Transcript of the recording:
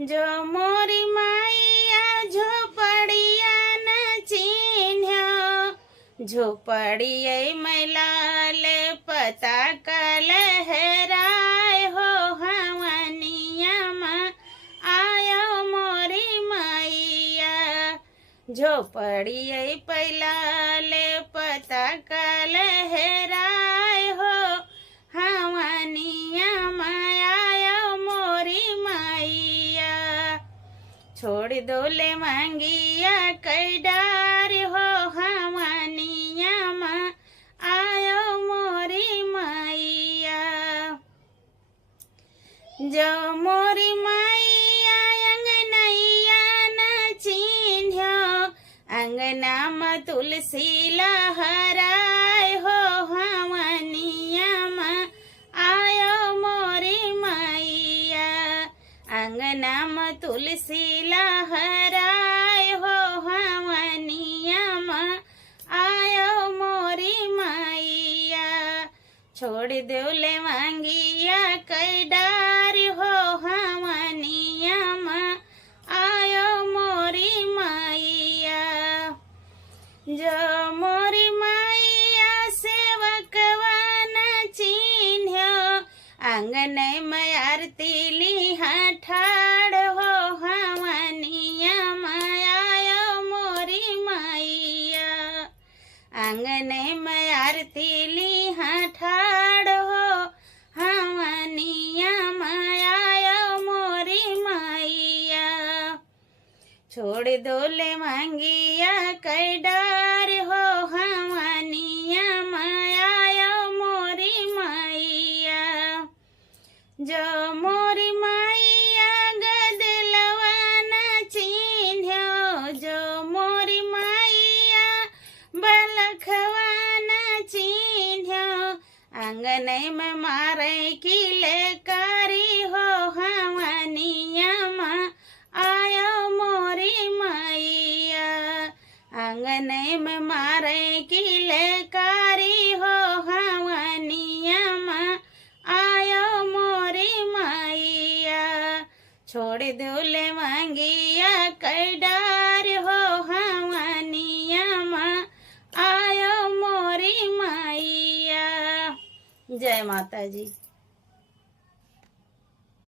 जो मोरी माइया झोपड़िया न चिन्ह्यो, झोपड़िया मैलाल पताका लहराय हो, हवनिया में आयो मोरी मैया। झोपड़िया पैलाल पताका लहराय हो, हवनिया में आयो मोरी मैया। छोड़ दो ले मांगिया कई डार हो, हवनिया में आयो मोरी मैया। जो मोरी मैया अंगनैया न चिन्ह्यो, अंगना में तुलसी लहराय हो, हवनिया में आयो मोरी मैया। अंगना में तुलसी लहराय हो, हवनिया में आयो मोरी मैया। छोड़ दो ले मांगिया कई डार हो, हवनिया में आयो मोरी मैया। जो मोरी मैया सेवकवा न चिन्ह्यो, आंगन में आरती लिहा ठाड़ हो, हवनिया में आयो मोरी मैया। आंगन में आरती लिहा ठाड़ हो, हवनिया में आयो मोरी मैया। छोड़ दो ले मांगिया कई डार हो, हवनिया में आयो मोरी मैया। जो मोरी मैया गदलवा न चिन्ह्यो, जो मोरी मैया बलखवा न चिन्ह्यो, आंगन में मारे किलकारी हो, हवनिया में आयो मोरी मैया। आंगन में मारे किलकारी हो, हवनिया में आयो मोरी मैया। छोड़ दो ले मांगिया कई डार हो, हवनिया में आयो मोरी मैया। जय माता जी।